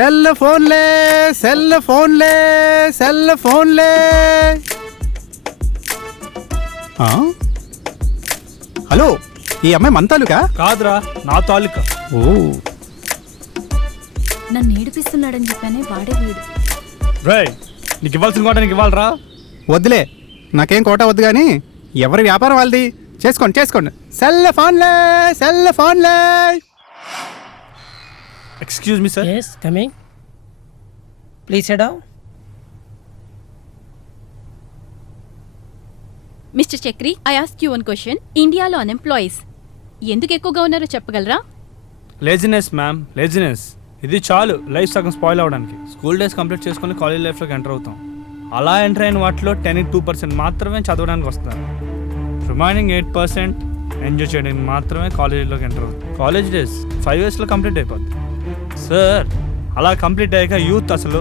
Cell ఫోన్లే cell ఫోన్లే cell ఫోన్లే. హలో, ఈ అమ్మాయి మన తాలూకా? కాదురా, నా తాలూకా. ఓ, నన్ను ఏడిపిస్తున్నాడని చెప్పానే వాడే వీడు. రేయ్, నీకు ఇవ్వాల్సిన కోట నీకు ఇవ్వాలరా. వద్దులే, నాకేం కోట వద్దు కానీ ఎవరి వ్యాపారం వాళ్ళది. చేసుకోండి చేసుకోండి. సెల్ ఫోన్లే సెల్ ఫోన్లే. Excuse me sir. Yes, coming. Please sit down. Mister Chakri, I ask you one question. ఇండియాలో అన్ఎంప్లాయీస్ ఎందుకు ఎక్కువగా ఉన్నారో చెప్పగలరా? Laziness ma'am, laziness. ఇది చాలు లైఫ్ సగం స్పాయిల్ అవ్వడానికి. స్కూల్ డేస్ కంప్లీట్ చేసుకొని కాలేజ్ లైఫ్లోకి ఎంటర్ అవుతాం. అలా ఎంటర్ అయిన వాటిలో 10-2% మాత్రమే చదవడానికి వస్తారు. రిమైనింగ్ 8% ఎంజాయ్ చేయడానికి మాత్రమే కాలేజీలోకి ఎంటర్ అవుతాం. కాలేజ్ డేస్ 5 yearsలో కంప్లీట్ అయిపోద్ది సార్. అలా కంప్లీట్ అయ్యాక యూత్ అసలు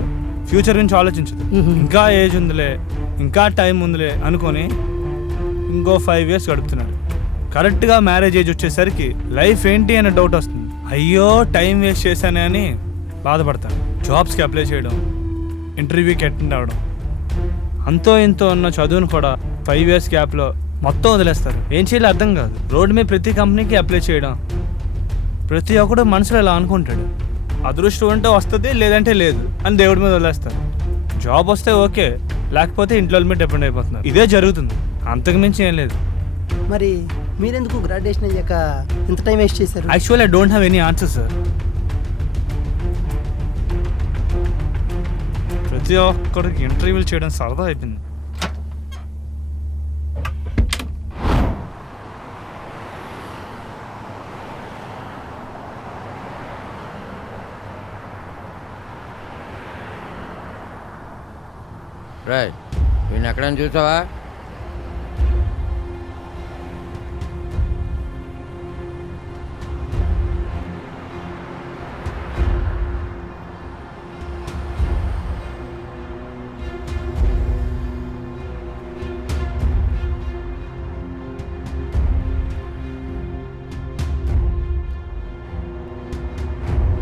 ఫ్యూచర్ గురించి ఆలోచించదు. ఇంకా ఏజ్ ఉందిలే, ఇంకా టైం ఉందిలే అనుకొని ఇంకో 5 years గడుపుతున్నారు. కరెక్ట్గా మ్యారేజ్ ఏజ్ వచ్చేసరికి లైఫ్ ఏంటి అనే డౌట్ వస్తుంది. అయ్యో టైం వేస్ట్ చేశానే అని బాధపడతాను. జాబ్స్కి అప్లై చేయడం, ఇంటర్వ్యూకి అటెండ్ అవ్వడం, అంతో ఇంతో ఉన్న చదువును కూడా 5 years గ్యాప్లో మొత్తం వదిలేస్తారు. ఏం చేయాలో అర్థం కాదు. రోడ్డు మీద ప్రతి కంపెనీకి అప్లై చేయడం. ప్రతి ఒక్కడు మనసులో ఇలా అనుకుంటాడు, అదృష్టం ఉంటే వస్తుంది లేదంటే లేదు అని దేవుడి మీద వదిలేస్తారు. జాబ్ వస్తే ఓకే, లేకపోతే ఇంట్లో మీద డిపెండ్ అయిపోతున్నారు. ఇదే జరుగుతుంది, అంతకుమించి ఏం లేదు. మరి మీరెందుకు గ్రాడ్యుయేషన్ అయ్యాక ఇంత టైం వేస్ట్ చేశారు? Actually I don't have any answer sir. ప్రతి ఒక్కరికి ఇంటర్వ్యూలు చేయడం సరదా అయిపోయింది. రాయ్, వీడిని ఎక్కడైనా చూసావా?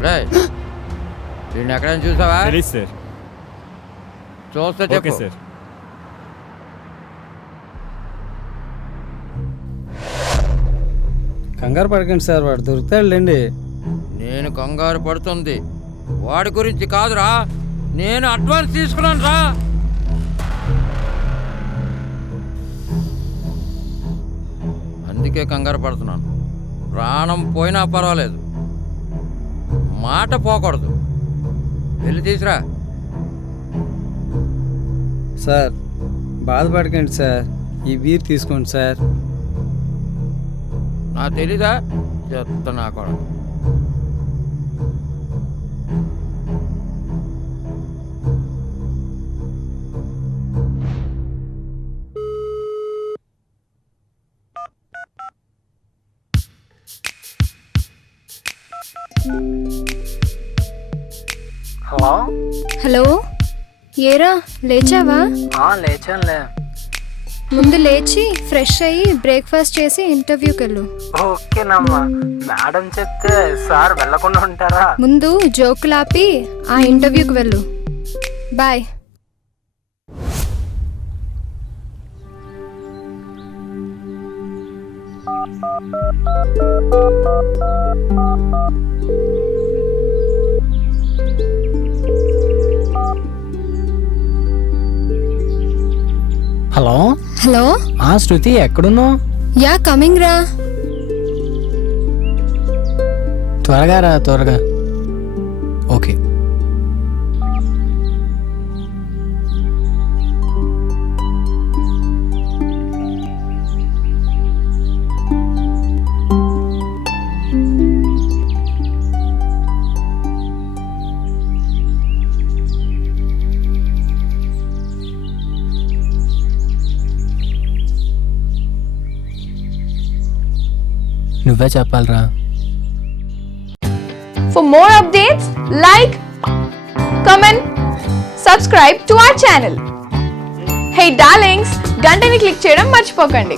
రాయ్, వీడిని ఎక్కడైనా చూసావా? తెలీదు సార్. చూస్తే ఓకే చెప్పు. సార్. కంగారు పడకండి సార్, వాడు దొరుకుతాడులేండి. నేను కంగారు పడుతుంది వాడి గురించి కాదురా, నేను అడ్వాన్స్ తీసుకున్నాను రా. అందుకే కంగారు పడుతున్నాను. ప్రాణం పోయినా పర్వాలేదు, మాట పోకూడదు. వెళ్ళి తీసురా. సార్ బాధపడకండి సార్, ఈ బీర్ తీసుకోండి సార్. నాకు తెలీదా? చెత్త నా కొడుకు. హలో. హలో, ఏరా లేచావా? లేచానులే. ముందు లేచి ఫ్రెష్ అయ్యి బ్రేక్ఫాస్ట్ చేసి ఇంటర్వ్యూకి వెళ్ళు. ఓకేనమ్మా, మేడం చెప్తే సార్ వెళ్ళకుండా ఉంటారా? ముందు జోకులాపి ఆ ఇంటర్వ్యూకి వెళ్ళు. బాయ్. హలో. హలో. శృతి ఎక్కడున్నావు? యా కమింగ్ రా. త్వరగా రా, త్వరగా. ఓకే. నువ్వే చెప్పాలరా. For more updates, like, comment, subscribe to our channel. Hey darlings, గంటని click చేయడం మర్చిపోకండి.